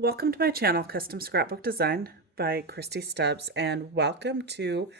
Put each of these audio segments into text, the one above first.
Welcome to my channel, Custom Scrapbook Design by Christy Stubbs, and welcome to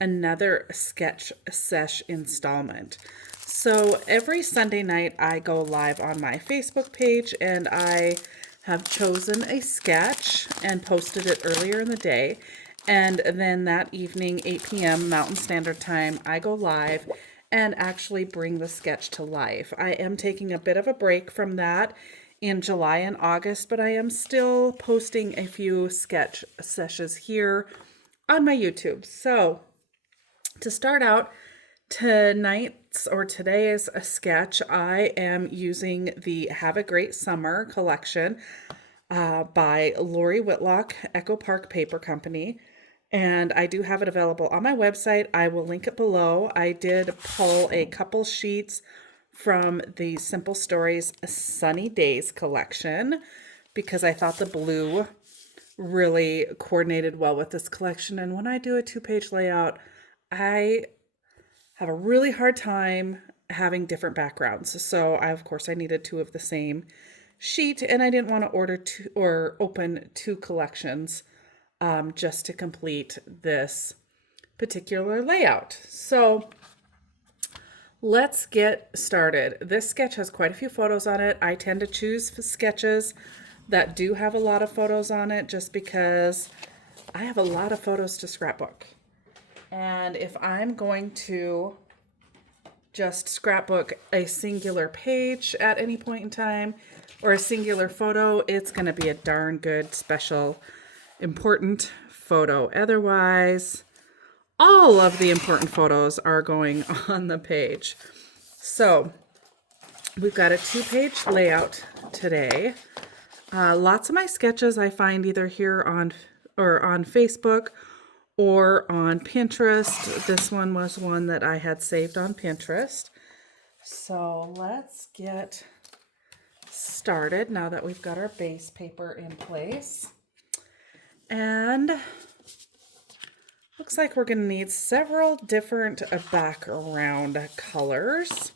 another sketch sesh installment. So every Sunday night I go live on my Facebook page and I have chosen a sketch and posted it earlier in the day. And then that evening, 8 p.m. Mountain Standard Time, I go live and actually bring the sketch to life. I am taking a bit of a break from that in July and August, but I am still posting a few sketch sessions here on my YouTube. So to start out, tonight's or today's a sketch, I am using the Have a Great Summer collection by Lori Whitlock, Echo Park Paper Company. And I do have it available on my website. I will link it below. I did pull a couple sheets from the Simple Stories Sunny Days collection because I thought the blue really coordinated well with this collection. And when I do a 2-page layout, I have a really hard time having different backgrounds. So of course I needed 2 of the same sheet, and I didn't want to order 2 or open 2 collections just to complete this particular layout. So let's get started. This sketch has quite a few photos on it. I tend to choose sketches that do have a lot of photos on it just because I have a lot of photos to scrapbook. And if I'm going to just scrapbook a singular page at any point in time or a singular photo, it's going to be a darn good, special, important photo. Otherwise, all of the important photos are going on the page. So we've got a 2-page layout today. Lots of my sketches I find either here on Facebook or on Pinterest. This one was one that I had saved on Pinterest. So let's get started now that we've got our base paper in place. And looks like we're going to need several different background colors.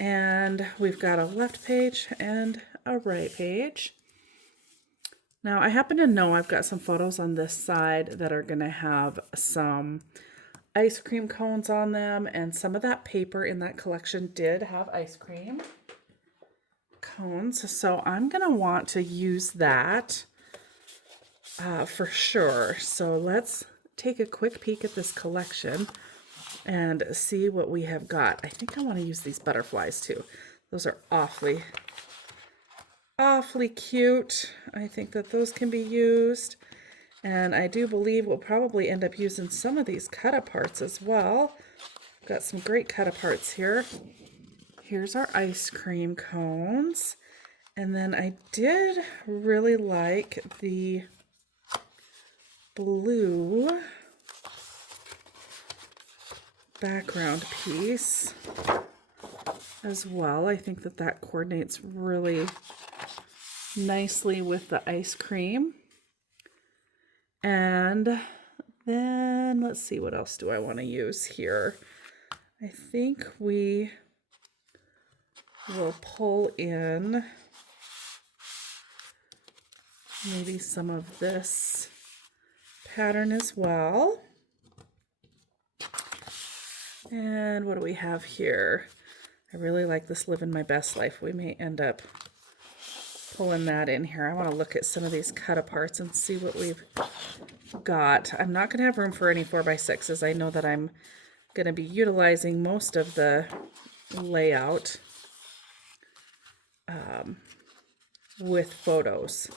And we've got a left page and a right page. Now I happen to know I've got some photos on this side that are going to have some ice cream cones on them, and some of that paper in that collection did have ice cream cones. So I'm going to want to use that for sure. So let's take a quick peek at this collection and see what we have got. I think I want to use these butterflies too. Those are awfully cute. I think that those can be used. And I do believe we'll probably end up using some of these cut-aparts as well. Got some great cut-aparts here. Here's our ice cream cones. And then I did really like the blue background piece as well. I think that that coordinates really nicely with the ice cream. And then let's see, what else do I want to use here? I think we will pull in maybe some of this pattern as well. And what do we have here? I really like this Living My Best Life. We may end up pulling that in here. I want to look at some of these cut-aparts and see what we've got. I'm not going to have room for any 4x6s. I know that I'm going to be utilizing most of the layout with photos.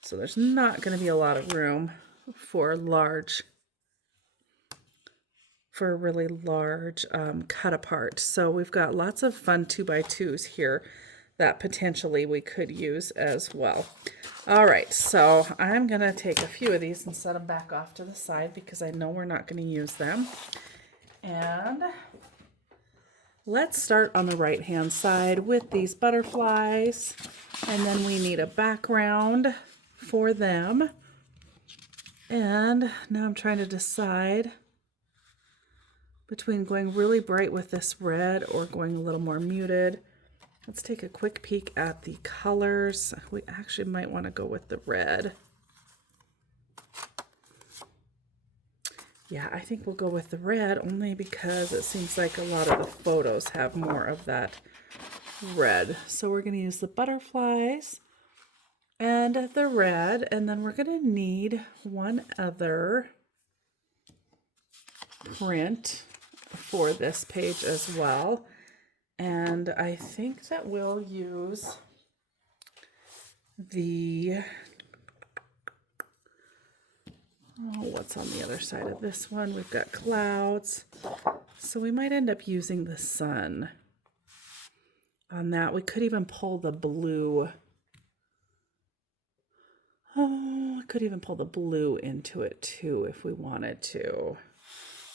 So there's not going to be a lot of room for a really large cut apart. So we've got lots of fun 2x2s here that potentially we could use as well. All right, so I'm going to take a few of these and set them back off to the side because I know we're not going to use them. And let's start on the right hand side with these butterflies, and then we need a background for them. And now I'm trying to decide between going really bright with this red or going a little more muted. Let's take a quick peek at the colors. We actually might want to go with the red. Yeah, I think we'll go with the red only because it seems like a lot of the photos have more of that red. So we're going to use the butterflies and the red, and then we're going to need one other print for this page as well. And I think that we'll use the, what's on the other side of this one? We've got clouds. So we might end up using the sun on that. We could even pull the blue. Oh, I could even pull the blue into it too if we wanted to.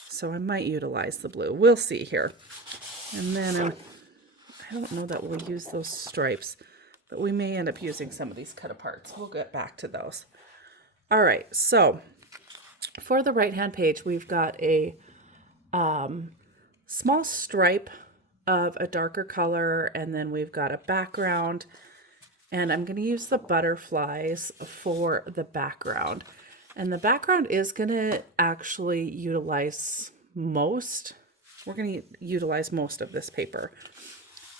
So I might utilize the blue. We'll see here. And then I don't know that we'll use those stripes, but we may end up using some of these cut aparts. We'll get back to those. All right, so for the right-hand page, we've got a small stripe of a darker color, and then we've got a background, and I'm going to use the butterflies for the background. And the background is going to actually utilize most, we're going to utilize most of this paper.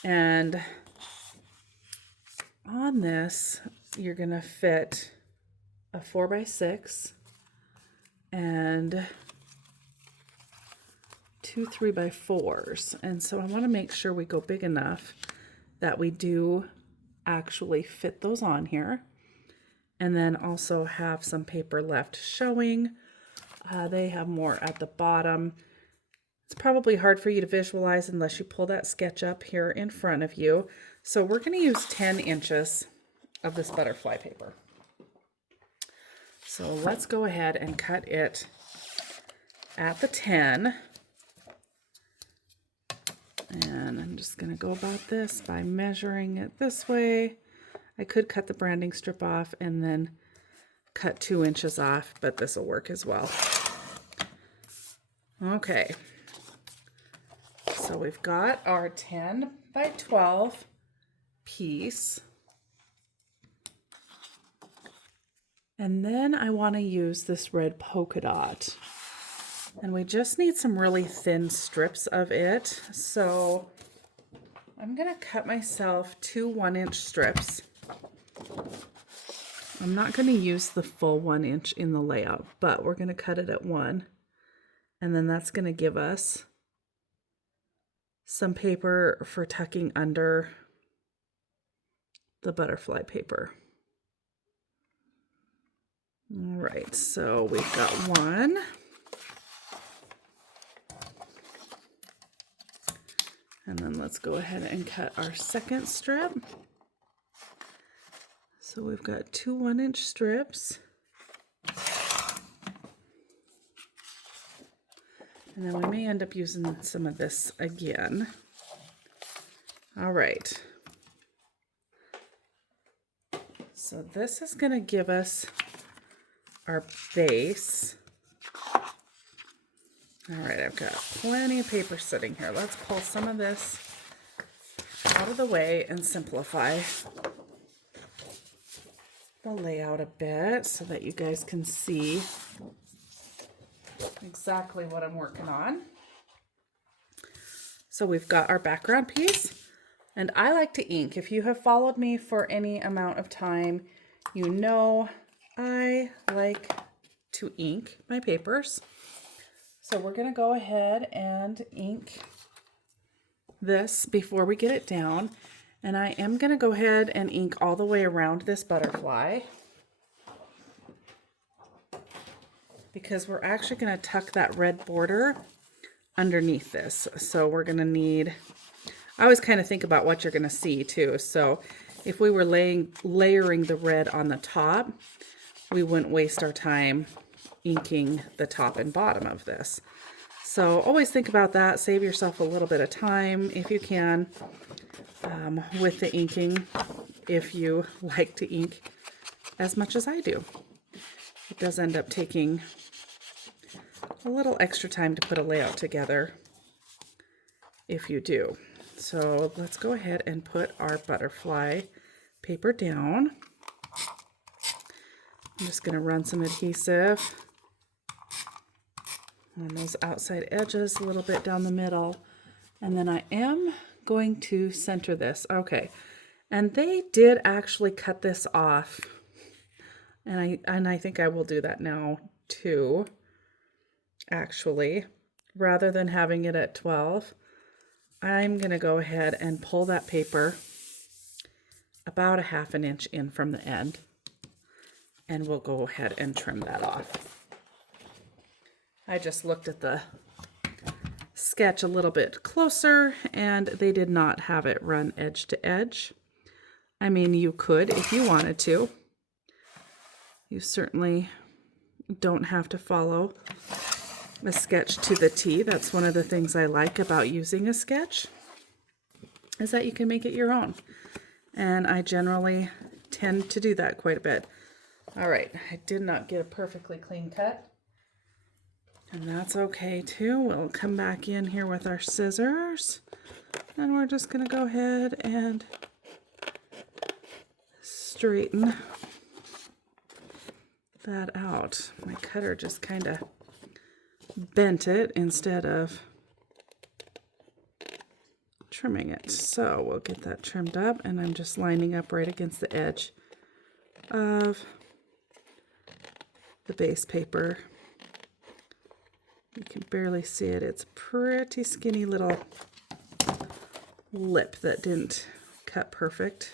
And on this, you're going to fit a 4x6 and 2 3x4s. And so I want to make sure we go big enough that we do actually fit those on here. And then also have some paper left showing. They have more at the bottom. It's probably hard for you to visualize unless you pull that sketch up here in front of you. So we're going to use 10 inches of this butterfly paper. So let's go ahead and cut it at the 10. And I'm just going to go about this by measuring it this way. I could cut the branding strip off and then cut 2 inches off, but this will work as well. Okay. So we've got our 10 by 12 piece. And then I want to use this red polka dot. And we just need some really thin strips of it. So I'm going to cut myself 2 1-inch strips. I'm not going to use the full 1 inch in the layout, but we're going to cut it at 1. And then that's going to give us some paper for tucking under the butterfly paper. All right, so we've got 1. And then let's go ahead and cut our second strip. So we've got 2 1-inch strips. And then we may end up using some of this again. All right. So this is going to give us our base. All right, I've got plenty of paper sitting here. Let's pull some of this out of the way and simplify the layout a bit so that you guys can see exactly what I'm working on. So we've got our background piece, and I like to ink. If you have followed me for any amount of time, you know I like to ink my papers. So we're going to go ahead and ink this before we get it down. And I am going to go ahead and ink all the way around this butterfly, because we're actually going to tuck that red border underneath this. So we're going to need, I always kind of think about what you're going to see too. So if we were layering the red on the top, we wouldn't waste our time inking the top and bottom of this. So always think about that. Save yourself a little bit of time if you can with the inking, if you like to ink as much as I do. It does end up taking a little extra time to put a layout together if you do. So let's go ahead and put our butterfly paper down. I'm just going to run some adhesive on those outside edges, a little bit down the middle. And then I am going to center this. Okay. And they did actually cut this off. And I think I will do that now too, actually. Rather than having it at 12, I'm going to go ahead and pull that paper about 1/2 inch in from the end. And we'll go ahead and trim that off. I just looked at the sketch a little bit closer, and they did not have it run edge to edge. I mean, you could if you wanted to. You certainly don't have to follow a sketch to the T. That's one of the things I like about using a sketch, is that you can make it your own. And I generally tend to do that quite a bit. All right, I did not get a perfectly clean cut. And that's okay too. We'll come back in here with our scissors. And we're just gonna go ahead and straighten that out. My cutter just kind of bent it instead of trimming it. So we'll get that trimmed up, and I'm just lining up right against the edge of the base paper. You can barely see it. It's a pretty skinny little lip that didn't cut perfect.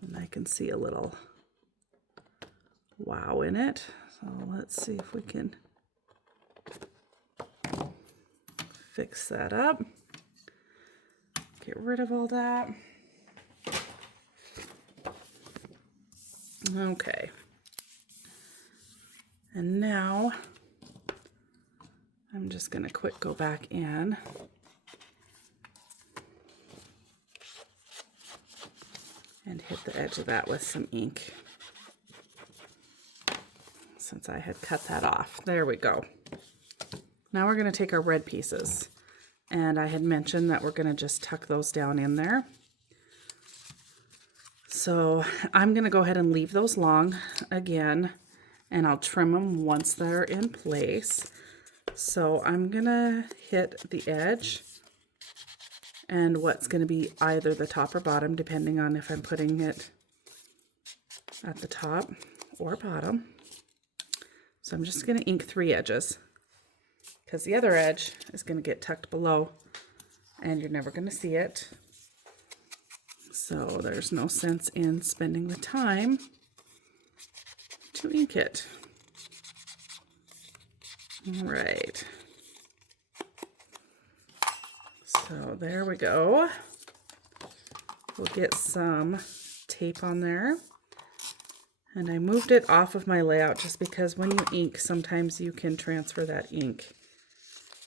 And I can see a little wow in it. So let's see if we can fix that up. Get rid of all that. Okay. And now I'm just going to quick go back in and hit the edge of that with some ink, since I had cut that off. There we go. Now we're going to take our red pieces, and I had mentioned that we're going to just tuck those down in there. So I'm going to go ahead and leave those long again, and I'll trim them once they're in place. So I'm going to hit the edge and what's going to be either the top or bottom, depending on if I'm putting it at the top or bottom. So I'm just going to ink 3 edges, because the other edge is going to get tucked below and you're never going to see it. So there's no sense in spending the time to ink it. All right. So there we go. We'll get some tape on there. And I moved it off of my layout just because when you ink, sometimes you can transfer that ink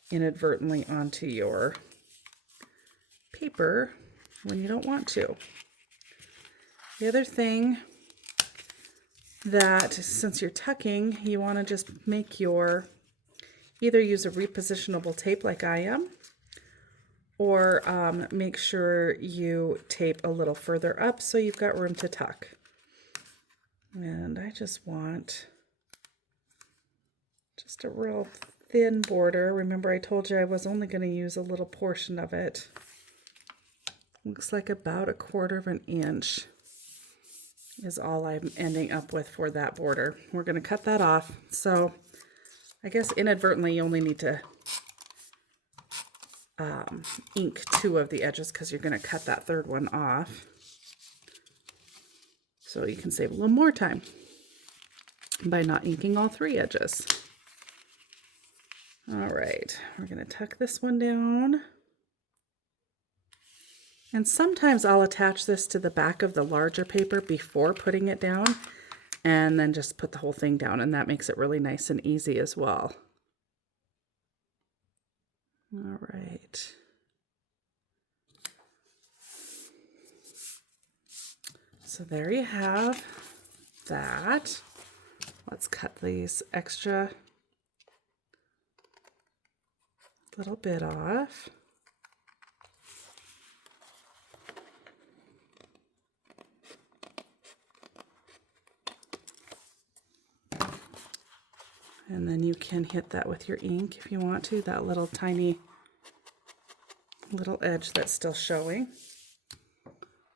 inadvertently onto your paper when you don't want to. The other thing that, since you're tucking, you want to just make your, either use a repositionable tape like I am, or make sure you tape a little further up so you've got room to tuck. And I just want just a real thin border. Remember, I told you I was only going to use a little portion of it. Looks like about 1/4 inch is all I'm ending up with for that border. We're going to cut that off. So I guess inadvertently you only need to ink 2 of the edges, because you're going to cut that 3rd one off. So you can save a little more time by not inking all 3 edges. All right, we're going to tuck this one down. And sometimes I'll attach this to the back of the larger paper before putting it down, and then just put the whole thing down, and that makes it really nice and easy as well. All right. So there you have that. Let's cut these extra little bit off. And then you can hit that with your ink if you want to, that little tiny little edge that's still showing.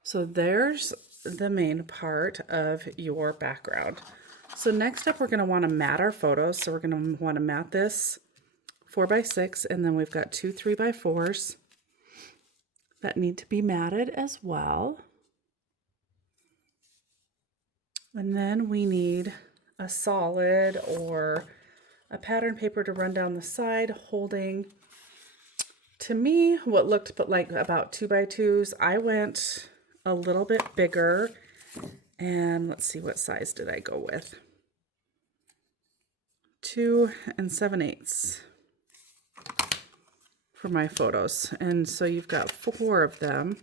So there's the main part of your background. So next up, we're going to want to mat our photos. So we're going to want to mat this 4x6, and then we've got 2 3x4s that need to be matted as well. And then we need a solid or a pattern paper to run down the side holding, to me, what looked like about 2x2s. I went a little bit bigger, and let's see, what size did I go with? 2 7/8 for my photos. And so you've got 4 of them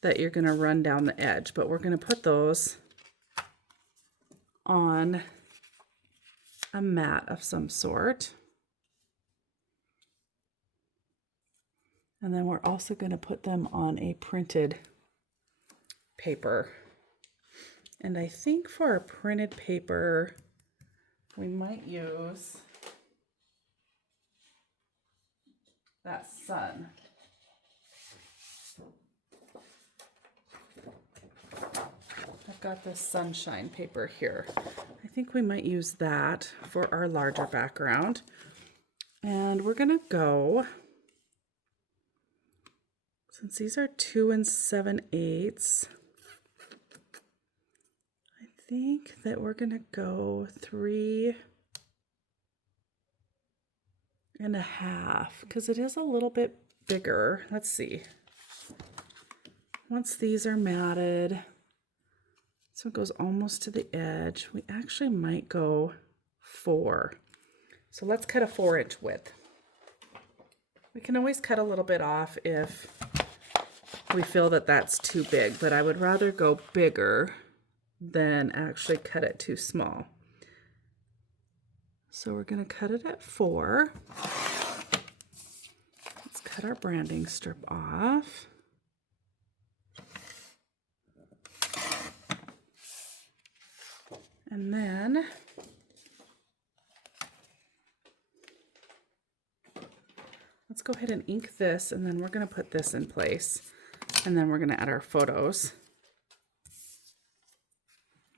that you're going to run down the edge, but we're going to put those on a mat of some sort. And then we're also going to put them on a printed paper. And I think for our printed paper, we might use that sun. I've got this sunshine paper here. I think we might use that for our larger background. And we're going to go, since these are 2 7/8, I think that we're going to go 3 1/2, because it is a little bit bigger. Let's see. Once these are matted, so it goes almost to the edge, we actually might go 4. So let's cut a 4-inch width. We can always cut a little bit off if we feel that that's too big, but I would rather go bigger than actually cut it too small. So we're going to cut it at 4. Let's cut our branding strip off. And then let's go ahead and ink this, and then we're going to put this in place. And then we're going to add our photos.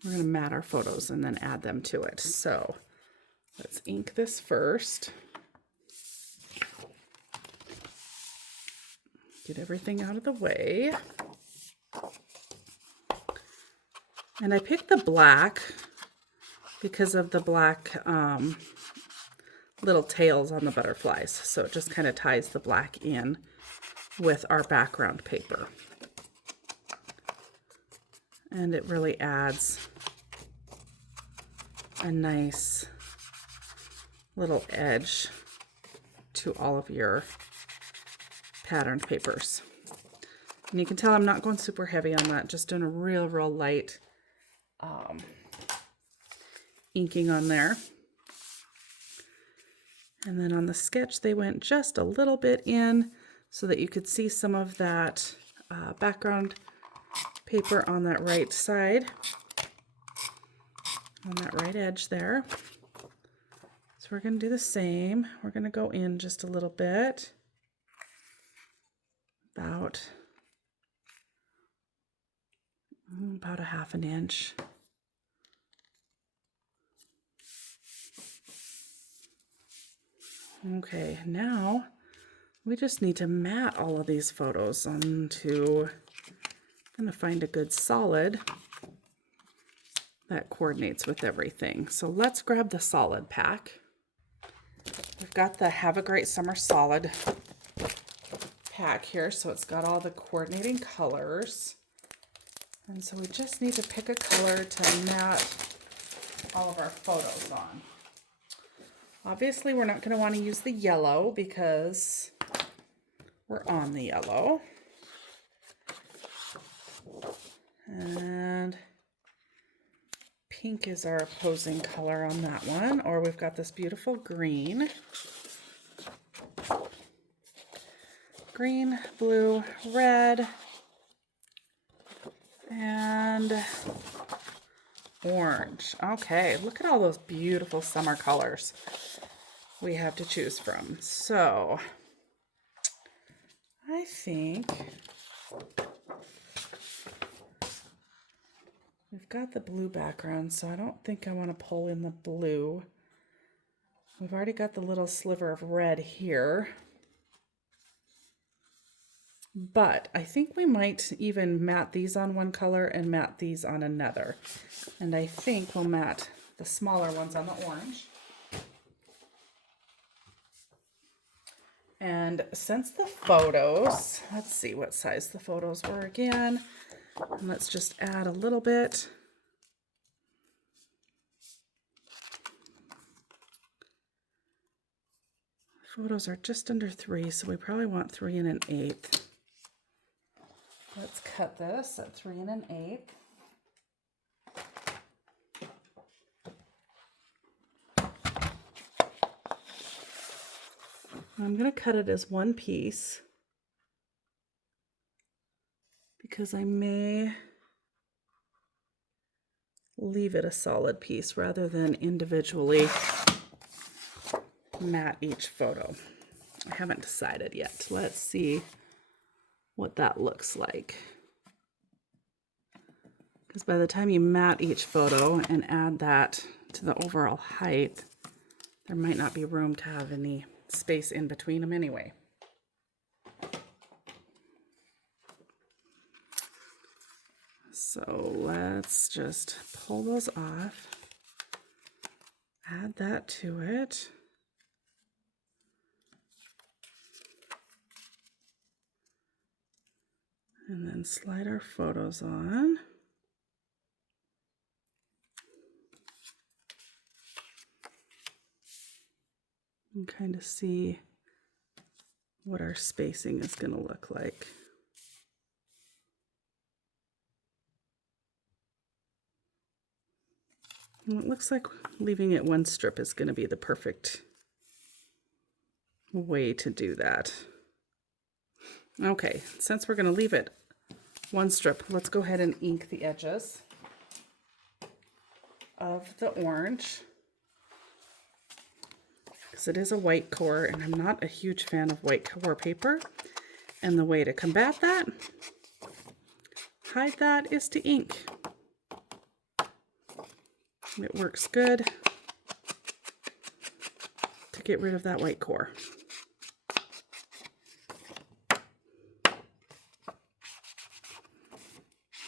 We're going to mat our photos and then add them to it. So let's ink this first. Get everything out of the way. And I picked the black because of the black little tails on the butterflies. So it just kind of ties the black in with our background paper. And it really adds a nice little edge to all of your patterned papers. And you can tell I'm not going super heavy on that, just doing a real light inking on there. And then on the sketch, they went just a little bit in so that you could see some of that background paper on that right side, on that right edge there. So we're going to do the same. We're going to go in just a little bit, about 1/2 inch. Okay, now we just need to mat all of these photos onto, I'm going to find a good solid that coordinates with everything. So let's grab the solid pack. We've got the Have a Great Summer solid pack here, so it's got all the coordinating colors. And so we just need to pick a color to mat all of our photos on. Obviously, we're not going to want to use the yellow because we're on the yellow. And pink is our opposing color on that one. Or we've got this beautiful green. Green, blue, red, and orange. Okay, look at all those beautiful summer colors we have to choose from. So I think we've got the blue background, so I don't think I want to pull in the blue. We've already got the little sliver of red here. But I think we might even matte these on one color and matte these on another. And I think we'll matte the smaller ones on the orange. And since the photos, let's see what size the photos were again. And let's just add a little bit. Photos are just under 3, so we probably want 3 1/8. Let's cut this at 3 1/8. I'm going to cut it as one piece because I may leave it a solid piece rather than individually matte each photo. I haven't decided yet. Let's see what that looks like. Because by the time you matte each photo and add that to the overall height, there might not be room to have any space in between them anyway. So let's just pull those off, add that to it. And then slide our photos on. And kind of see what our spacing is going to look like. And it looks like leaving it one strip is going to be the perfect way to do that. Okay, since we're going to leave it one strip, let's go ahead and ink the edges of the orange, because it is a white core and I'm not a huge fan of white core paper. And the way to combat that, hide that, is to ink. It works good to get rid of that white core.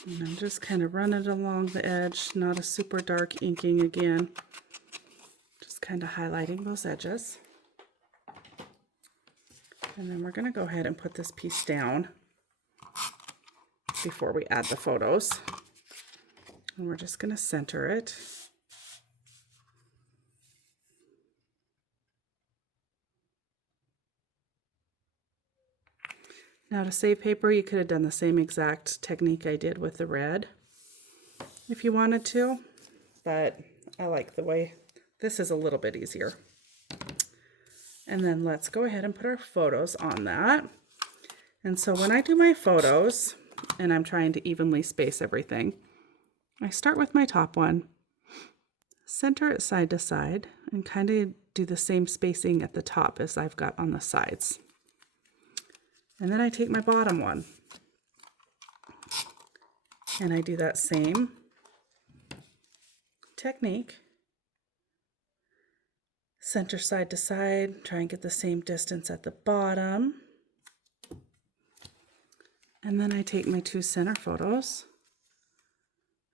And I'm just kind of running it along the edge, not a super dark inking again. Just kind of highlighting those edges. And then we're going to go ahead and put this piece down before we add the photos. And we're just going to center it. Now to save paper, you could have done the same exact technique I did with the red if you wanted to, but I like the way this is a little bit easier. And then let's go ahead and put our photos on that. And so when I do my photos and I'm trying to evenly space everything, I start with my top one, center it side to side, and kind of do the same spacing at the top as I've got on the sides. And then I take my bottom one and I do that same technique. Center side to side, try and get the same distance at the bottom. And then I take my two center photos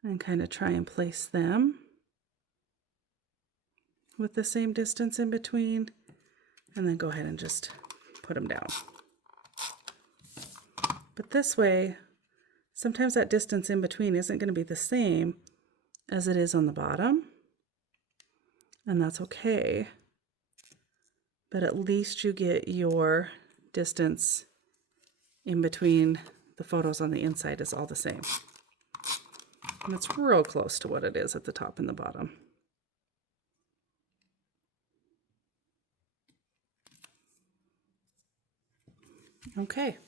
and kind of try and place them with the same distance in between, and then go ahead and just put them down. But this way, sometimes that distance in between isn't going to be the same as it is on the bottom, and that's okay. But at least you get your distance in between the photos on the inside is all the same. And it's real close to what it is at the top and the bottom. Okay.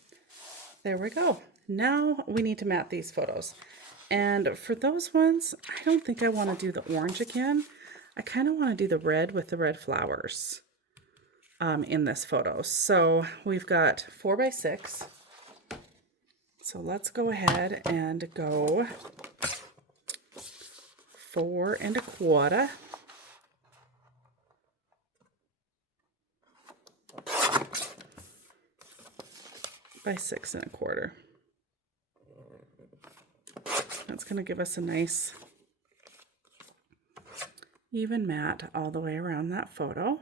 There we go. Now we need to matte these photos. And for those ones, I don't think I want to do the orange again. I kind of want to do the red with the red flowers in this photo. So we've got 4 by 6. So let's go ahead and go 4 1/4 by 6 1/4. That's going to give us a nice even mat all the way around that photo.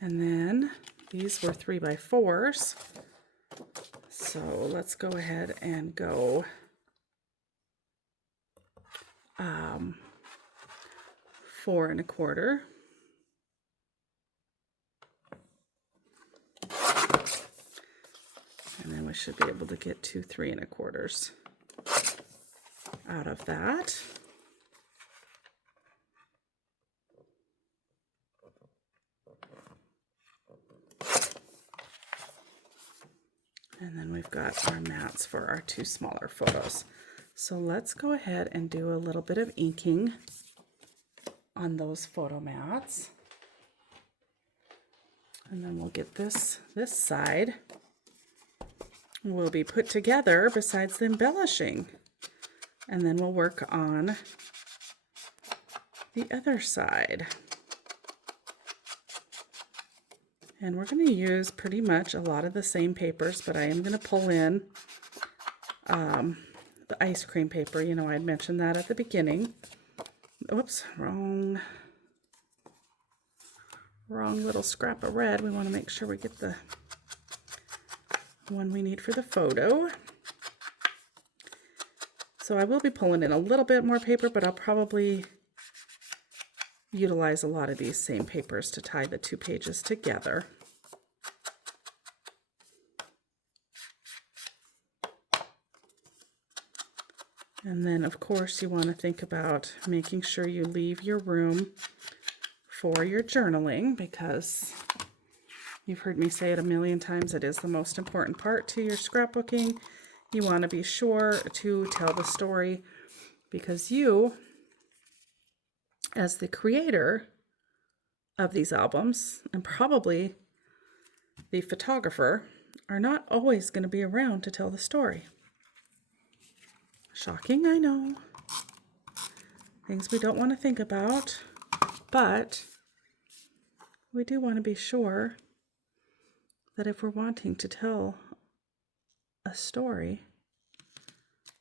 And then these were 3 by 4s. So let's go ahead and go 4 1/4. And then we should be able to get 2 3 1/4s out of that. And then we've got our mats for our 2 smaller photos. So let's go ahead and do a little bit of inking on those photo mats. And then we'll get this side will be put together besides the embellishing. And then we'll work on the other side. And we're going to use pretty much a lot of the same papers, but I am going to pull in the ice cream paper. You know, I had mentioned that at the beginning. Oops, wrong little scrap of red. We want to make sure we get the one we need for the photo. So I will be pulling in a little bit more paper, but I'll probably utilize a lot of these same papers to tie the 2 pages together. And then of course you want to think about making sure you leave your room for your journaling, because you've heard me say it a million times, it is the most important part to your scrapbooking. You want to be sure to tell the story, because you, as the creator of these albums, and probably the photographer, are not always going to be around to tell the story. Shocking, I know. Things we don't want to think about, but we do want to be sure that if we're wanting to tell a story,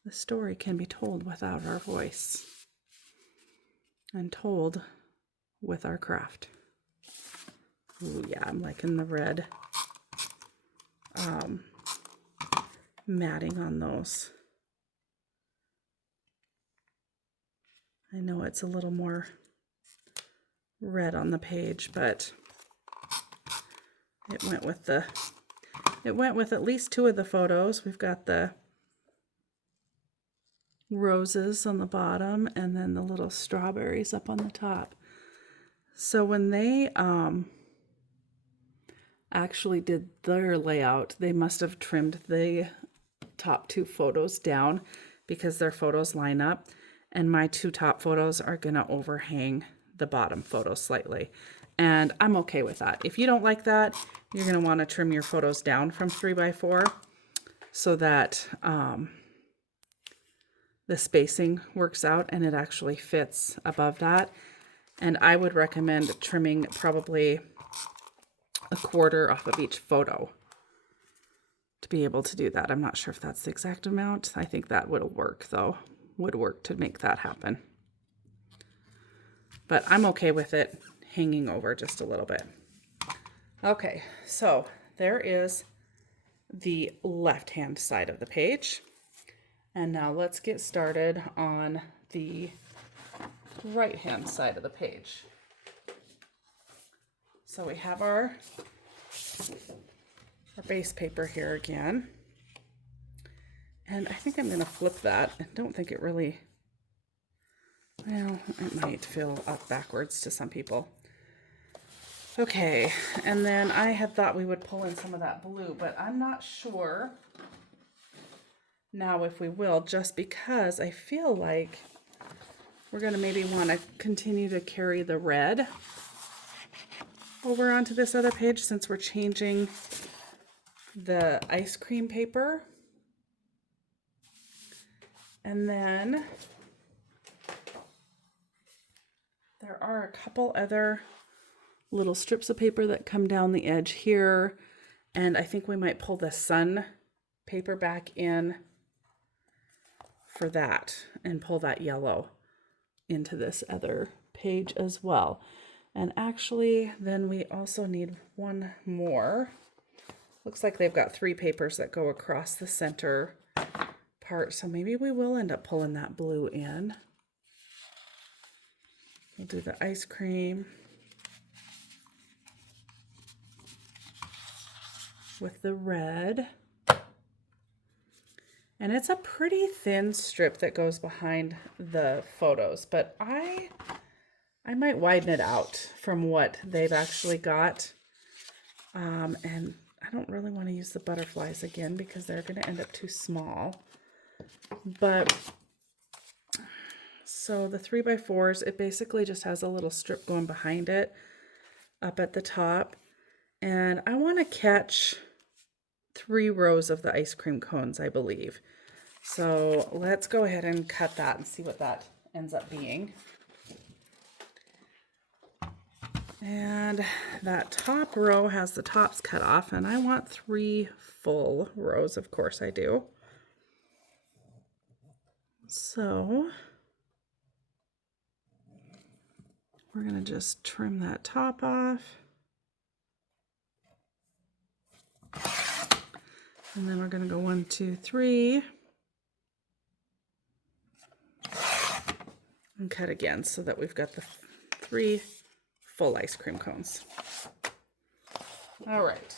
the story can be told without our voice and told with our craft. Ooh, yeah, I'm liking the red matting on those. I know it's a little more red on the page, but it went with at least 2 of the photos. We've got the roses on the bottom and then the little strawberries up on the top. So when they actually did their layout, they must have trimmed the top 2 photos down because their photos line up, and my 2 top photos are gonna overhang the bottom photo slightly, and I'm okay with that. If you don't like that, you're gonna want to trim your photos down from 3 by 4 so that the spacing works out and it actually fits above that. And I would recommend trimming probably 1/4 off of each photo to be able to do that. I'm not sure if that's the exact amount. I think that would work though. Would work to make that happen. But I'm okay with it hanging over just a little bit. Okay, so there is the left-hand side of the page. And now let's get started on the right-hand side of the page. So we have our base paper here again. And I think I'm going to flip that. I don't think it really, well, it might feel up backwards to some people. Okay, and then I had thought we would pull in some of that blue, but I'm not sure now if we will, just because I feel like we're going to maybe want to continue to carry the red over onto this other page since we're changing the ice cream paper. And then there are a couple other little strips of paper that come down the edge here. And I think we might pull the sun paper back in for that and pull that yellow into this other page as well. And actually, then we also need one more. Looks like they've got 3 papers that go across the center part, so maybe we will end up pulling that blue in. We'll do the ice cream with the red. And it's a pretty thin strip that goes behind the photos, but I might widen it out from what they've actually got. And I don't really want to use the butterflies again because they're going to end up too small. But so the 3x4s, it basically just has a little strip going behind it up at the top. And I want to catch 3 rows of the ice cream cones, I believe. So let's go ahead and cut that and see what that ends up being. And that top row has the tops cut off, and I want 3 full rows, of course I do. So we're going to just trim that top off. And then we're going to go 1, 2, 3. And cut again so that we've got the 3 full ice cream cones. All right.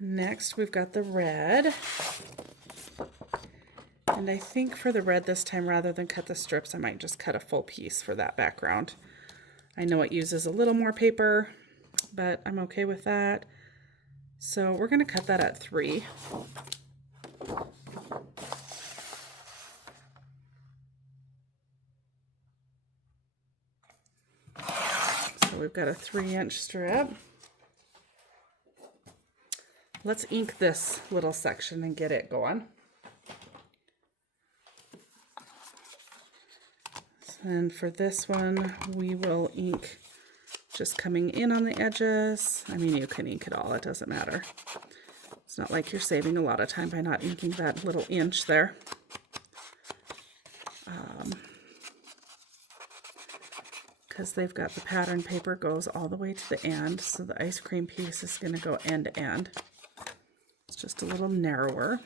Next, we've got the red. And I think for the red this time, rather than cut the strips, I might just cut a full piece for that background. I know it uses a little more paper, but I'm okay with that. So we're going to cut that at 3. So we've got a 3-inch strip. Let's ink this little section and get it going. And for this one, we will ink just coming in on the edges. I mean, you can ink it all, it doesn't matter. It's not like you're saving a lot of time by not inking that little inch there. Because they've got the pattern paper goes all the way to the end, so the ice cream piece is going to go end to end. It's just a little narrower.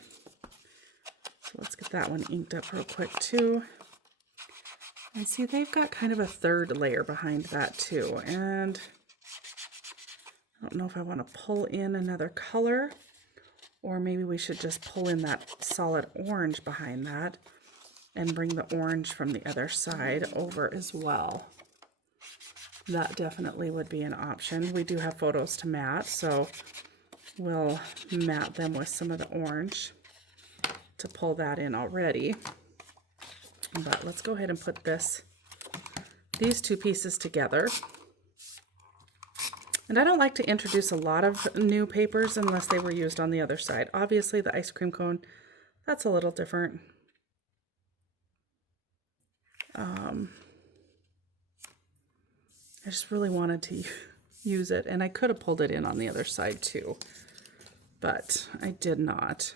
So let's get that one inked up real quick too. And see, they've got kind of a 3rd layer behind that too. And I don't know if I want to pull in another color, or maybe we should just pull in that solid orange behind that and bring the orange from the other side over as well. That definitely would be an option. We do have photos to matte, so we'll matte them with some of the orange to pull that in already. But let's go ahead and put these 2 pieces together. And I don't like to introduce a lot of new papers unless they were used on the other side. Obviously, the ice cream cone, that's a little different. I just really wanted to use it, and I could have pulled it in on the other side too, but I did not.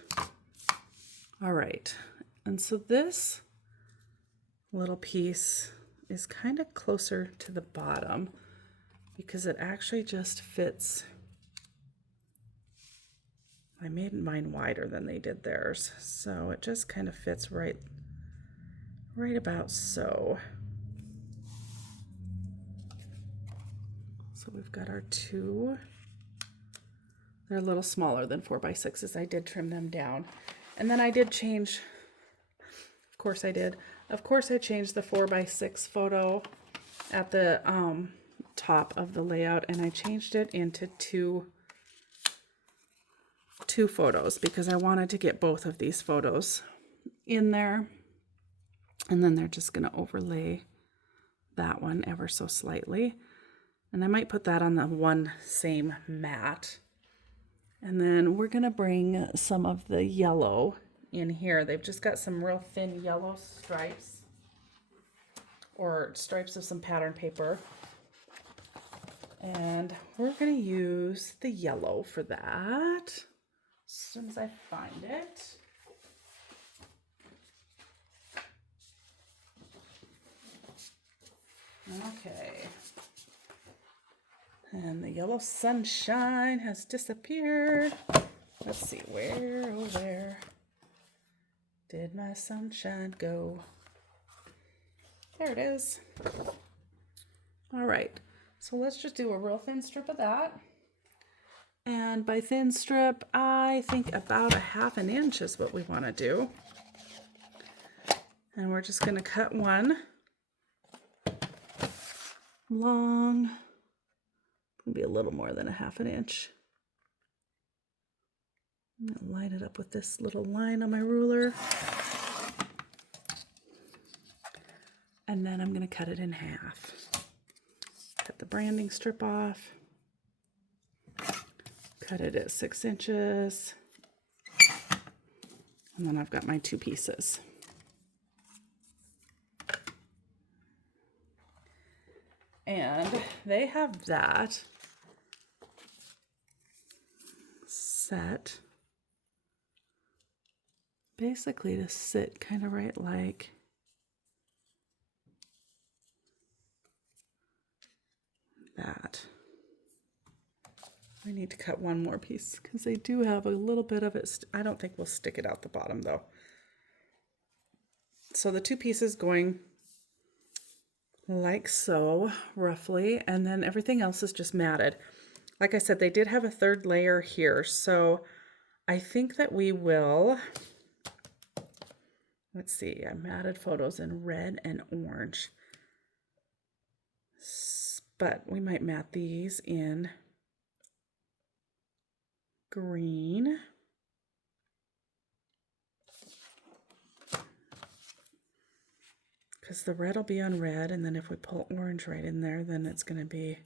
All right, and so this little piece is kind of closer to the bottom because it actually just fits. I made mine wider than they did theirs, so it just kind of fits right about so. So we've got our 2. They're a little smaller than 4x6s. I did trim them down. And then I did change, of course I did. Of course I changed the 4x6 photo at the top of the layout, and I changed it into 2 2 photos because I wanted to get both of these photos in there. And then they're just going to overlay that one ever so slightly. And I might put that on the one same mat. And then we're going to bring some of the yellow in here. They've just got some real thin yellow stripes, or stripes of some pattern paper. And we're going to use the yellow for that as soon as I find it. Okay. And the yellow sunshine has disappeared. Let's see, where, oh where did my sunshine go? There it is. All right, so let's just do a real thin strip of that. And by thin strip, I think about 1/2 inch is what we want to do. And we're just going to cut one long, maybe a little more than 1/2 inch. I'm going to line it up with this little line on my ruler. And then I'm going to cut it in half. Cut the branding strip off. Cut it at 6 inches. And then I've got my 2 pieces. And they have that set basically to sit kind of right like that. I need to cut one more piece because they do have a little bit of it. I don't think we'll stick it out the bottom though. So the 2 pieces going like so, roughly, and then everything else is just matted. Like I said, they did have a 3rd layer here, so I think that we will, let's see, I matted photos in red and orange, but we might mat these in green. Because the red will be on red, and then if we pull orange right in there, then it's going to be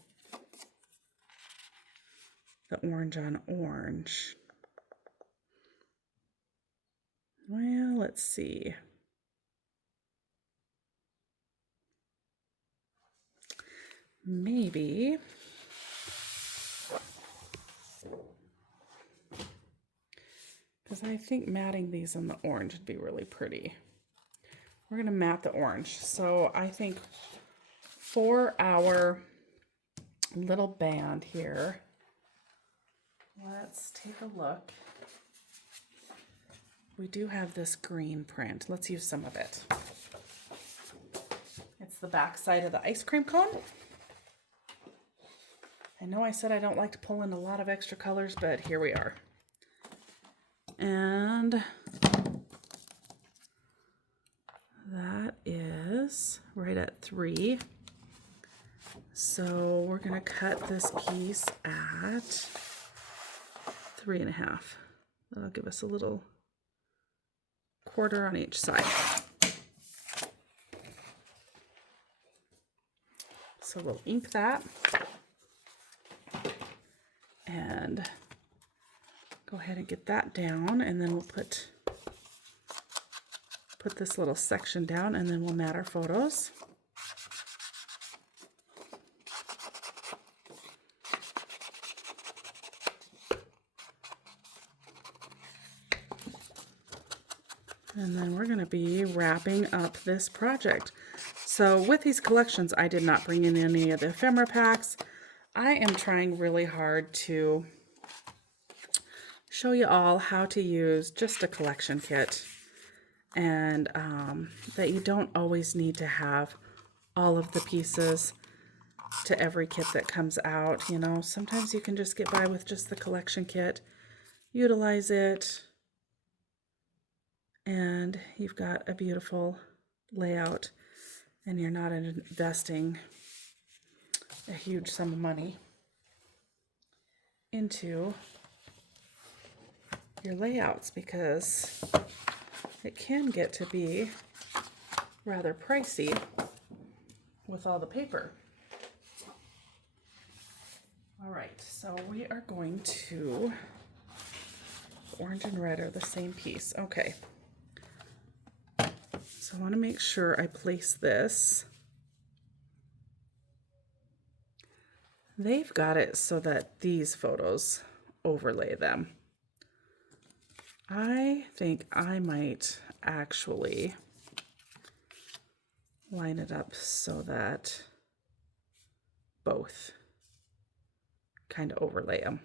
the orange on orange. Well, let's see. Maybe because I think matting these on the orange would be really pretty. We're going to mat the orange. So I think for our little band here, let's take a look. We do have this green print. Let's use some of it. It's the back side of the ice cream cone. I know I said I don't like to pull in a lot of extra colors, but here we are. And that is right at 3. So we're going to cut this piece at 3.5. That'll give us a little 1/4 on each side. So we'll ink that and go ahead and get that down, and then we'll put this little section down, and then we'll mat our photos. And then we're going to be wrapping up this project. So with these collections, I did not bring in any of the ephemera packs. I am trying really hard to show you all how to use just a collection kit, and that you don't always need to have all of the pieces to every kit that comes out. You know, sometimes you can just get by with just the collection kit, utilize it, and you've got a beautiful layout, and you're not investing a huge sum of money into your layouts, because it can get to be rather pricey with all the paper. All right, so we are going to, orange and red are the same piece. Okay. So I want to make sure I place this. They've got it so that these photos overlay them. I think I might actually line it up so that both kind of overlay them.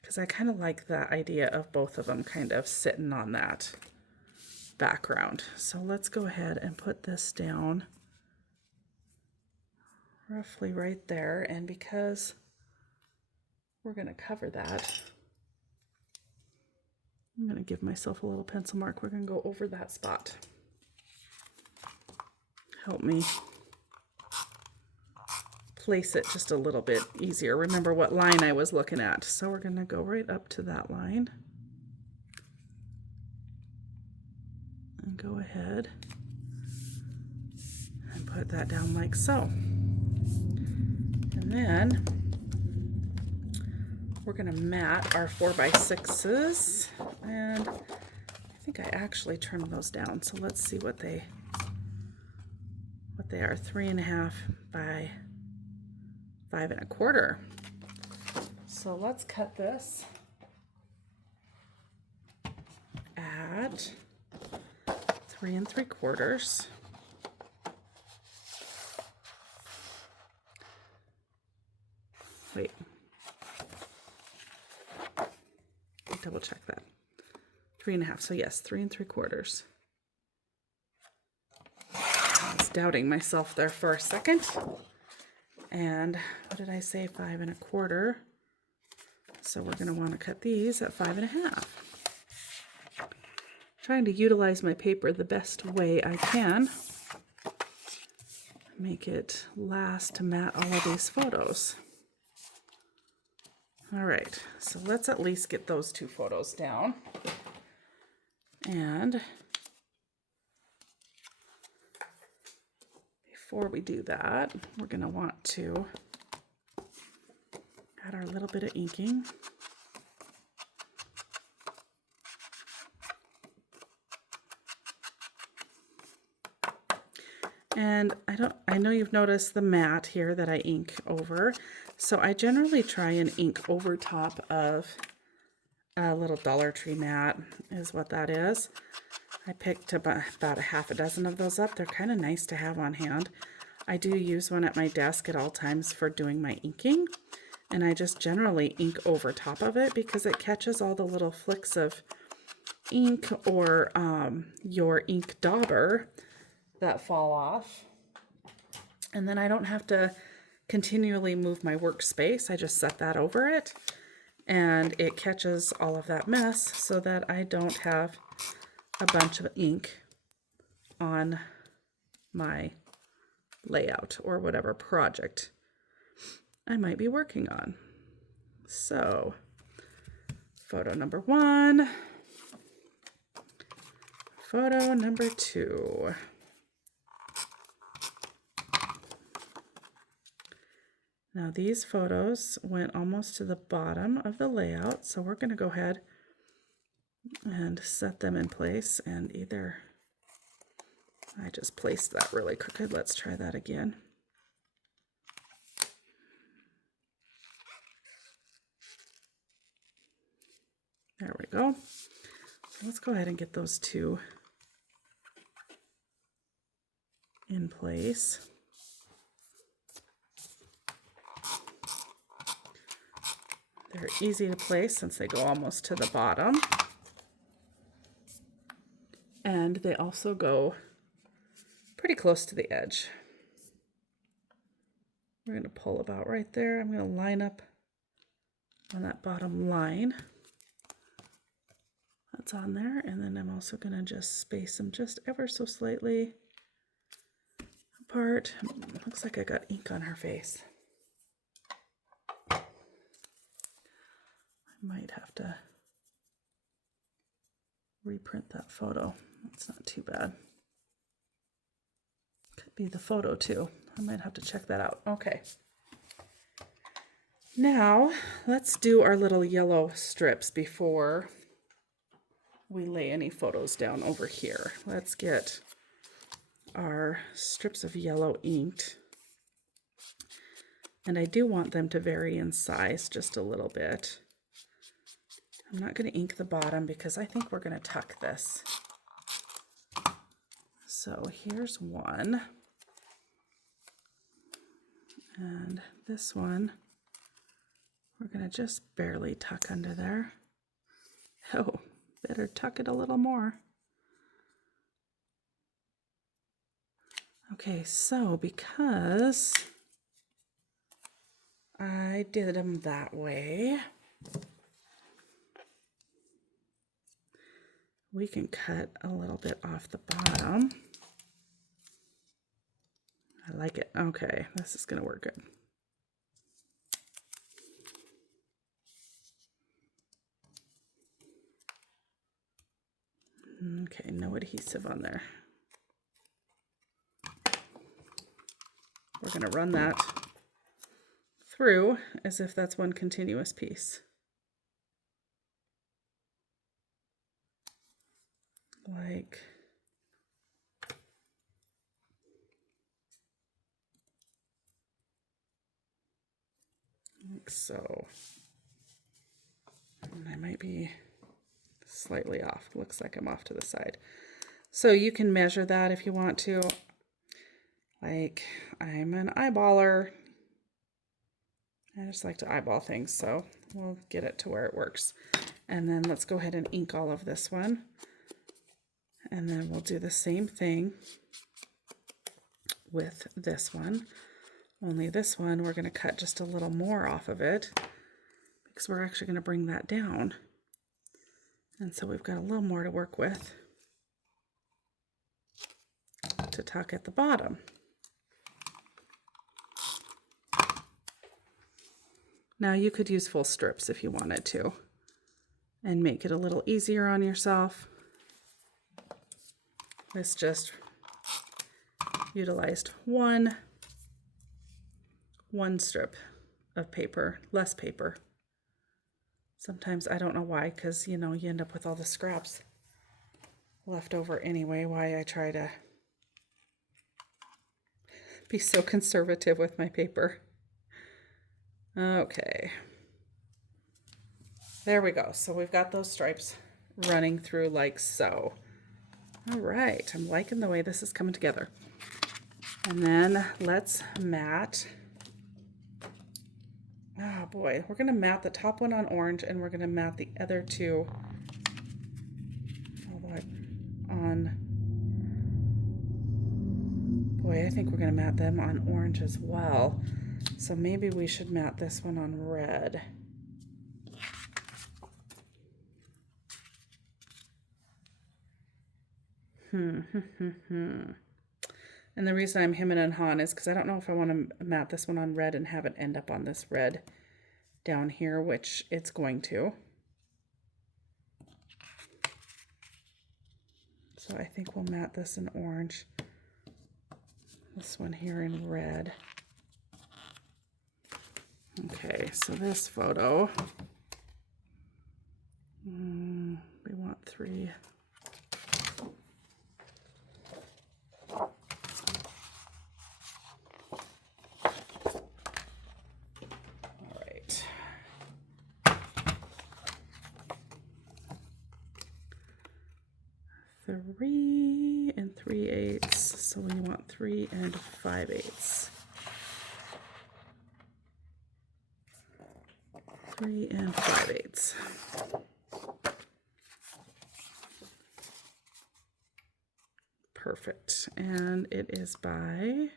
Because I kind of like the idea of both of them kind of sitting on that background. So let's go ahead and put this down roughly right there. And because we're going to cover that, I'm going to give myself a little pencil mark. We're going to go over that spot. Help me place it just a little bit easier. Remember what line I was looking at. So we're going to go right up to that line. And go ahead and put that down like so. And then we're going to mat our 4x6s, and I think I actually trimmed those down. So let's see what they are. 3.5 by 5.25. So let's cut this at 3 3/4. Wait. Double check that. 3.5. So yes, 3 3/4. I was doubting myself there for a second. And what did I say? 5.25. So we're going to want to cut these at 5.5. Trying to utilize my paper the best way I can. Make it last to mat all of these photos. All right, so let's at least get those two photos down. And before we do that, we're going to want to add our little bit of inking. And I know you've noticed the mat here that I ink over. So I generally try and ink over top of a little Dollar Tree mat is what that is. I picked about a half a dozen of those up. They're kind of nice to have on hand. I do use one at my desk at all times for doing my inking. And I just generally ink over top of it because it catches all the little flicks of ink or your ink dauber that fall off. And then I don't have to continually move my workspace. I just set that over it and it catches all of that mess so that I don't have a bunch of ink on my layout or whatever project I might be working on. So, photo number 1, photo number 2. Now these photos went almost to the bottom of the layout, so we're going to go ahead and set them in place. And either, I just placed that really crooked. Let's try that again. There we go. So let's go ahead and get those two in place. They're easy to place since they go almost to the bottom. And they also go pretty close to the edge. We're going to pull about right there. I'm going to line up on that bottom line. That's on there. And then I'm also going to just space them just ever so slightly apart. Looks like I got ink on her face. Might have to reprint that photo. That's not too bad. Could be the photo too. I might have to check that out. Okay. Now let's do our little yellow strips before we lay any photos down over here. Let's get our strips of yellow inked. And I do want them to vary in size just a little bit. I'm not going to ink the bottom because I think we're going to tuck this. So here's one. And this one, we're going to just barely tuck under there. Oh, better tuck it a little more. Okay, so because I did them that way, we can cut a little bit off the bottom. I like it. Okay, this is going to work good. Okay, no adhesive on there. We're going to run that through as if that's one continuous piece. Like so. And I might be slightly off. Looks like I'm off to the side. So you can measure that if you want to. Like, I'm an eyeballer. I just like to eyeball things, so we'll get it to where it works. And then let's go ahead and ink all of this one. And then we'll do the same thing with this one. Only this one, we're going to cut just a little more off of it because we're actually going to bring that down. And so we've got a little more to work with to tuck at the bottom. Now you could use full strips if you wanted to and make it a little easier on yourself. This just utilized one strip of paper, less paper. Sometimes I don't know why, because you end up with all the scraps left over anyway. Why I try to be so conservative with my paper. Okay. There we go. So we've got those stripes running through like so. All right. I'm liking the way this is coming together. And then let's mat. Oh boy, we're going to mat the top one on orange and we're going to mat the other two on, boy, I think we're going to mat them on orange as well. So maybe we should mat this one on red. And the reason I'm hemming and hawing is because I don't know if I want to mat this one on red and have it end up on this red down here, which it's going to. So I think we'll mat this in orange. This one here in red. Okay, so this photo, we want 3. All right. 3 3/8, so we want 3 5/8. 3 5/8. Perfect. And it is by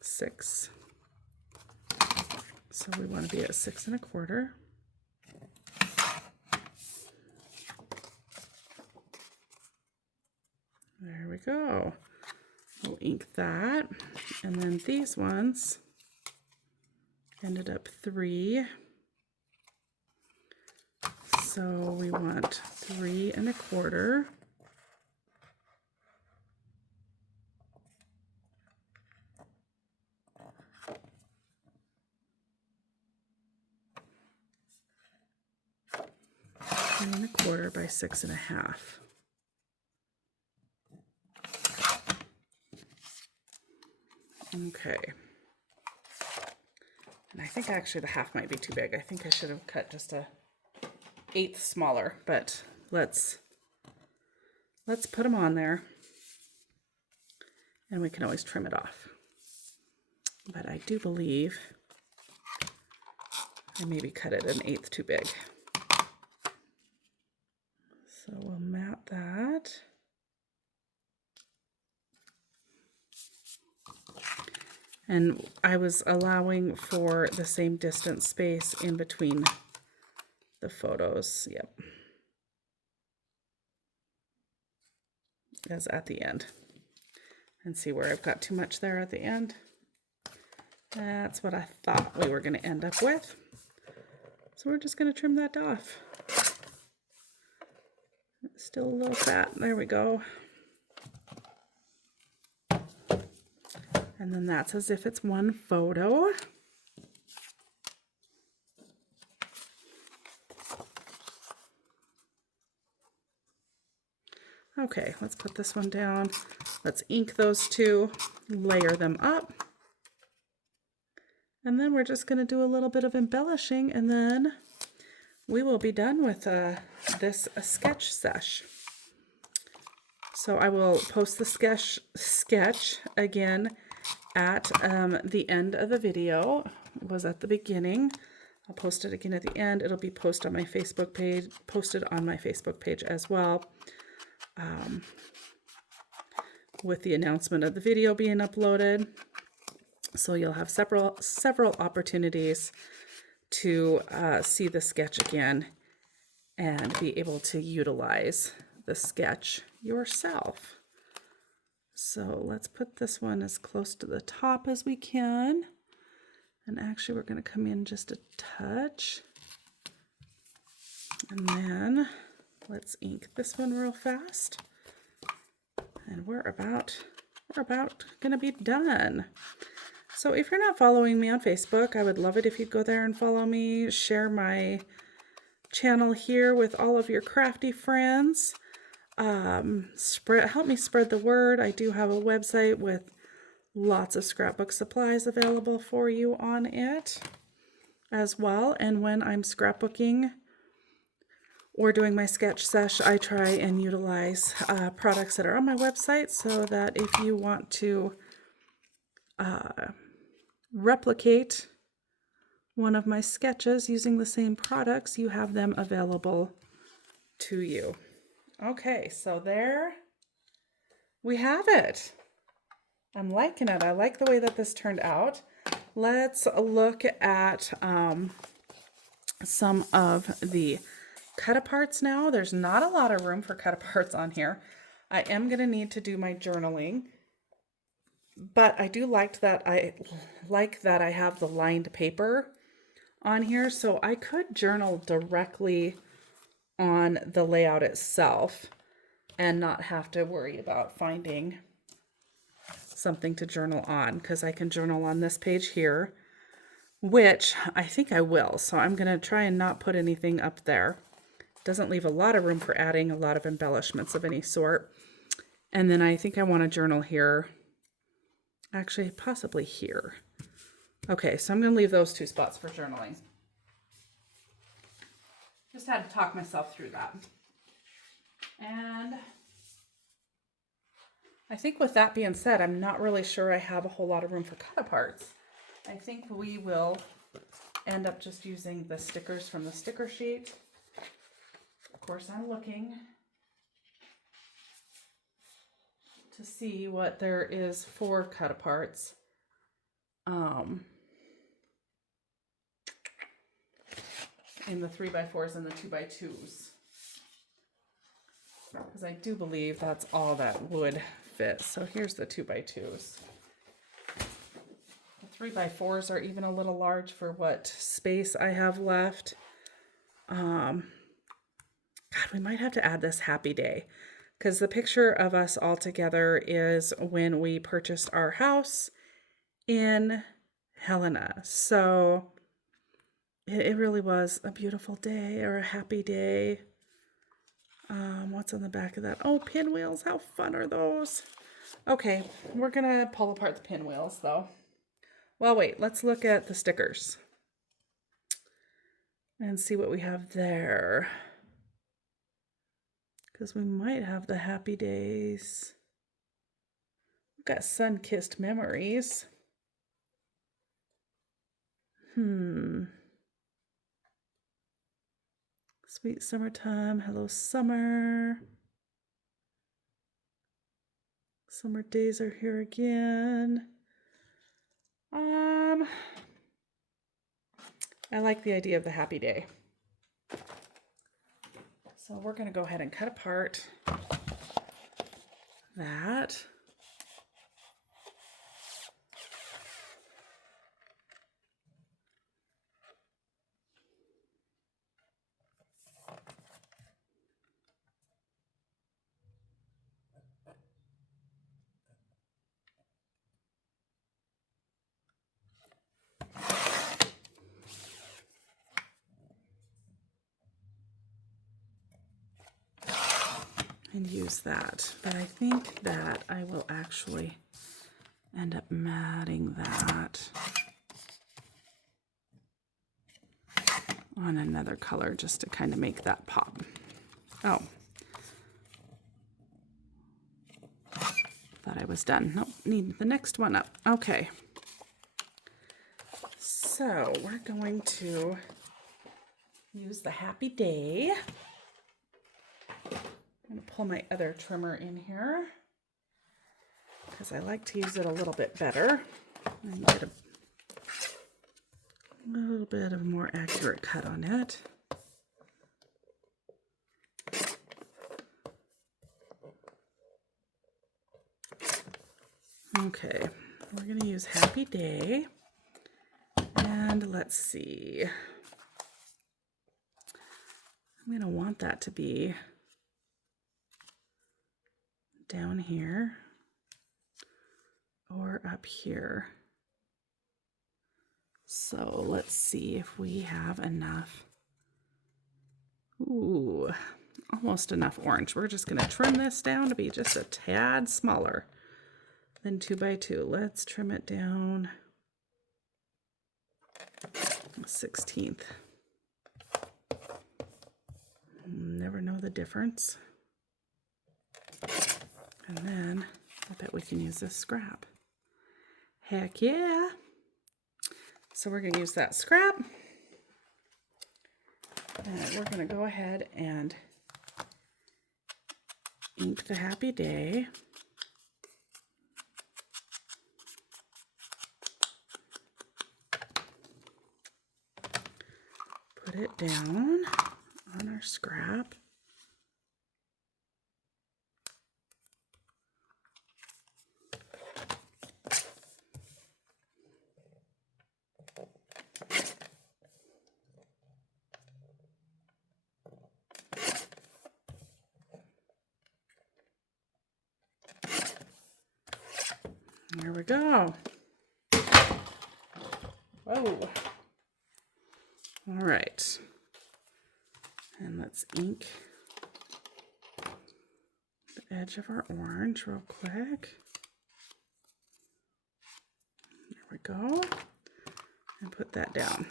6. So we want to be at 6 1/4. There we go. We'll ink that. And then these ones ended up 3. So we want 3 1/4. Three and a quarter by 6 1/2. Okay. And I think actually the half might be too big. I think I should have cut just a 1/8 smaller, but let's put them on there, and we can always trim it off. But I do believe I maybe cut it an 1/8 too big. So we'll mat that. And I was allowing for the same distance space in between the photos, yep, as at the end. And see where I've got too much there at the end? That's what I thought we were going to end up with. So we're just going to trim that off. It's still a little fat. There we go. And then that's as if it's one photo. Okay, let's put this one down. Let's ink those two, layer them up. And then we're just going to do a little bit of embellishing, and then we will be done with this sketch sesh. So I will post the sketch again at the end of the video. It was at the beginning. I'll post it again at the end. It'll be posted on my Facebook page as well, with the announcement of the video being uploaded. So you'll have several opportunities to see the sketch again and be able to utilize the sketch yourself. So let's put this one as close to the top as we can. And actually we're going to come in just a touch. And then let's ink this one real fast. And we're about going to be done. So if you're not following me on Facebook, I would love it if you'd go there and follow me, share my channel here with all of your crafty friends. Help me spread the word. I do have a website with lots of scrapbook supplies available for you on it as well. And when I'm scrapbooking or doing my sketch sesh, I try and utilize products that are on my website, so that if you want to replicate one of my sketches using the same products, you have them available to you. Okay, so there we have it. I'm liking it. I like the way that this turned out. Let's look at some of the cut-aparts now. There's not a lot of room for cut-aparts on here. I am going to need to do my journaling, but I do like that I have the lined paper on here, so I could journal directly on the layout itself and not have to worry about finding something to journal on, because I can journal on this page here, which I think I will. So I'm going to try and not put anything up there. Doesn't leave a lot of room for adding a lot of embellishments of any sort. And then I think I want to journal here. Actually, possibly here. Okay, so I'm going to leave those 2 spots for journaling. Just had to talk myself through that. And I think with that being said, I'm not really sure I have a whole lot of room for cut-aparts. I think we will end up just using the stickers from the sticker sheet. Of course, I'm looking to see what there is for cut-aparts. In the 3x4s and the 2x2s. Because I do believe that's all that would fit. So here's the 2x2s. The 3x4s are even a little large for what space I have left. God, we might have to add this happy day, because the picture of us all together is when we purchased our house in Helena. So it really was a beautiful day, or a happy day. What's on the back of that? Oh, pinwheels. How fun are those? Okay, we're gonna pull apart the pinwheels though. Well, wait, let's look at the stickers and see what we have there, because we might have the happy days. We've got sun-kissed memories. Sweet summertime. Hello, summer. Summer days are here again. I like the idea of the happy day. So we're going to go ahead and cut apart that. And use that. But I think that I will actually end up matting that on another color just to kind of make that pop. Oh. Thought I was done. Nope, need the next one up. Okay. So we're going to use the happy day. I'm going to pull my other trimmer in here because I like to use it a little bit better and get a little bit of a more accurate cut on it. Okay, we're going to use happy day, and let's see. I'm going to want that to be down here or up here. So let's see if we have enough. Ooh, almost enough orange. We're just going to trim this down to be just a tad smaller than 2 by 2. Let's trim it down 1/16. Never know the difference. And then I bet we can use this scrap. Heck yeah. So we're going to use that scrap. And we're going to go ahead and ink the happy day. Put it down on our scrap. There we go. Whoa. All right. And let's ink the edge of our orange real quick. There we go. And put that down.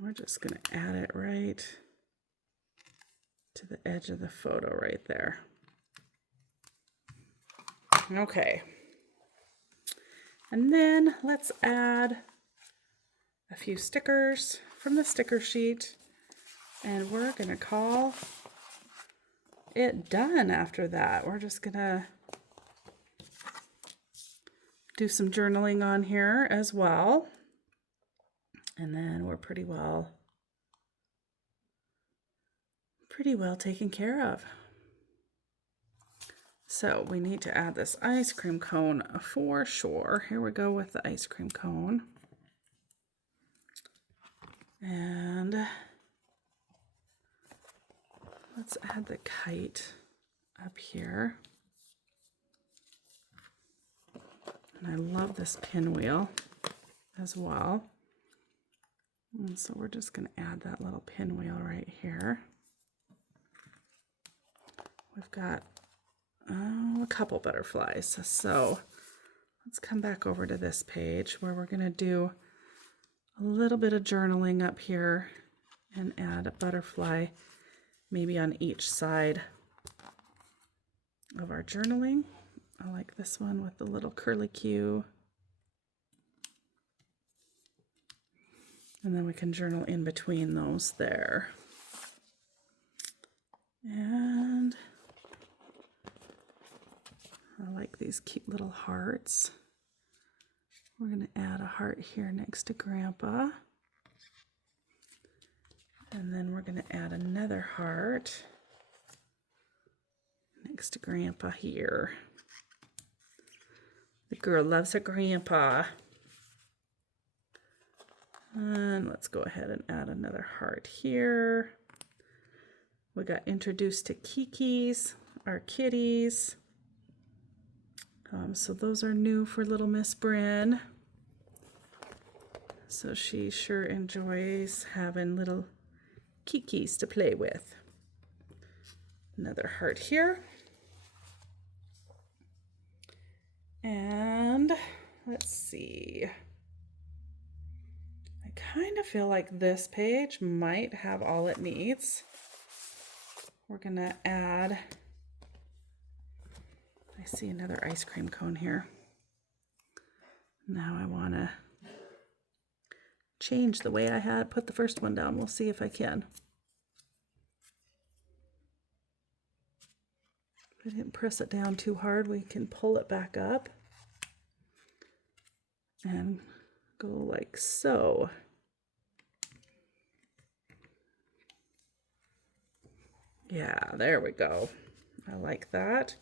We're just going to add it right to the edge of the photo right there. Okay. And then let's add a few stickers from the sticker sheet, and we're going to call it done after that. We're just going to do some journaling on here as well. And then we're pretty well taken care of. So we need to add this ice cream cone for sure. Here we go with the ice cream cone. And let's add the kite up here. And I love this pinwheel as well. And so we're just going to add that little pinwheel right here. We've got a couple butterflies. So let's come back over to this page where we're going to do a little bit of journaling up here and add a butterfly maybe on each side of our journaling. I like this one with the little curlicue. And then we can journal in between those there. And I like these cute little hearts. We're going to add a heart here next to Grandpa. And then we're going to add another heart next to Grandpa here. The girl loves her grandpa. And let's go ahead and add another heart here. We got introduced to Kikis, our kitties. So those are new for little Miss Bryn. So she sure enjoys having little Kikis to play with. Another heart here. And let's see. I kind of feel like this page might have all it needs. We're gonna add, I see another ice cream cone here. Now I wanna change the way I had put the first one down. We'll see if I can. If I didn't press it down too hard, we can pull it back up and go like so. Yeah, there we go. I like that.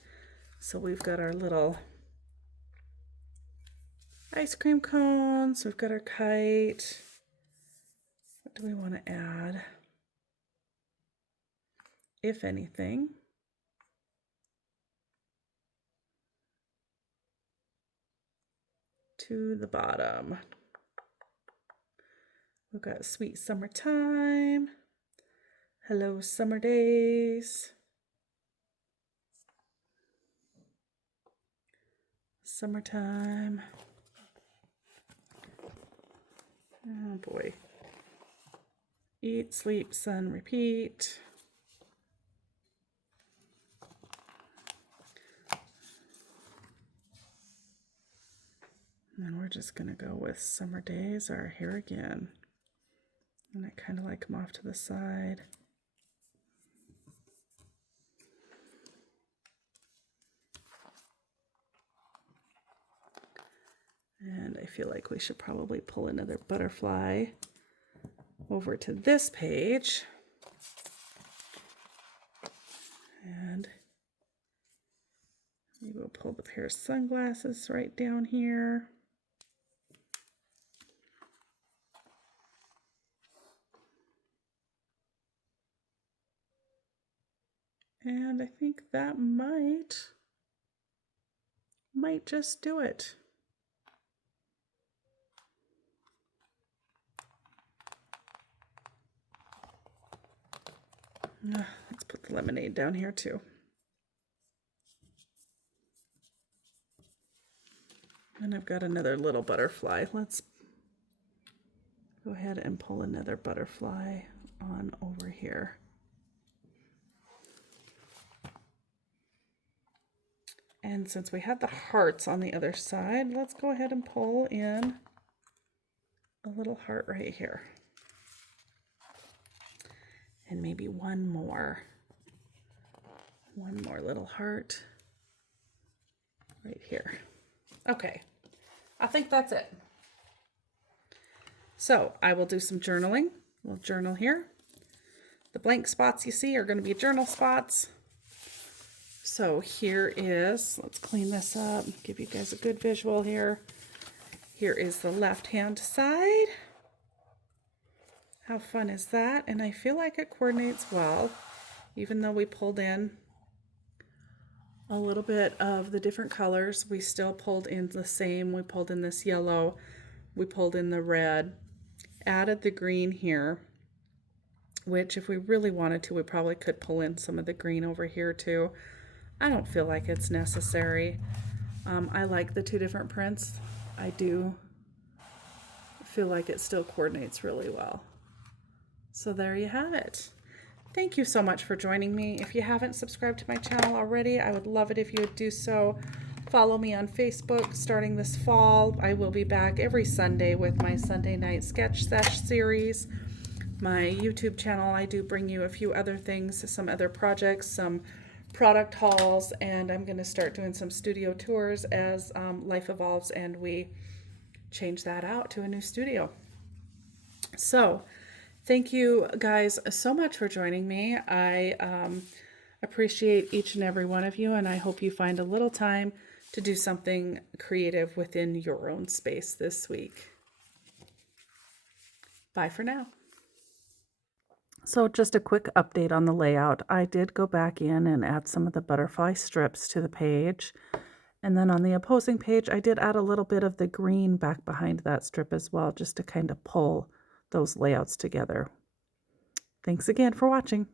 So we've got our little ice cream cones. We've got our kite. What do we want to add? If anything. To the bottom. We've got sweet summertime. Hello, summer days. Summertime. Oh boy. Eat, sleep, sun, repeat. And then we're just going to go with summer days are here again. And I kind of like them off to the side. And I feel like we should probably pull another butterfly over to this page. And maybe we'll pull the pair of sunglasses right down here. And I think that might just do it. Let's put the lemonade down here too. And I've got another little butterfly. Let's go ahead and pull another butterfly on over here. And since we had the hearts on the other side, let's go ahead and pull in a little heart right here. And maybe one more little heart right here. Okay, I think that's it. So I will do some journaling. We'll journal here. The blank spots you see are going to be journal spots. So here is, let's clean this up, give you guys a good visual here. Here is the left-hand side. How fun is that? And I feel like it coordinates well, even though we pulled in a little bit of the different colors. We still pulled in the same. We pulled in this yellow, we pulled in the red, added the green here, which if we really wanted to, we probably could pull in some of the green over here too. I don't feel like it's necessary. I like the two different prints. I do feel like it still coordinates really well. So there you have it. Thank you so much for joining me. If you haven't subscribed to my channel already, I would love it if you would do so. Follow me on Facebook starting this fall. I will be back every Sunday with my Sunday night sketch sesh series. My YouTube channel, I do bring you a few other things, some other projects, some product hauls, and I'm going to start doing some studio tours as life evolves and we change that out to a new studio. So thank you guys so much for joining me. I appreciate each and every one of you, and I hope you find a little time to do something creative within your own space this week. Bye for now. So just a quick update on the layout. I did go back in and add some of the butterfly strips to the page. And then on the opposing page, I did add a little bit of the green back behind that strip as well, just to kind of pull those layouts together. Thanks again for watching.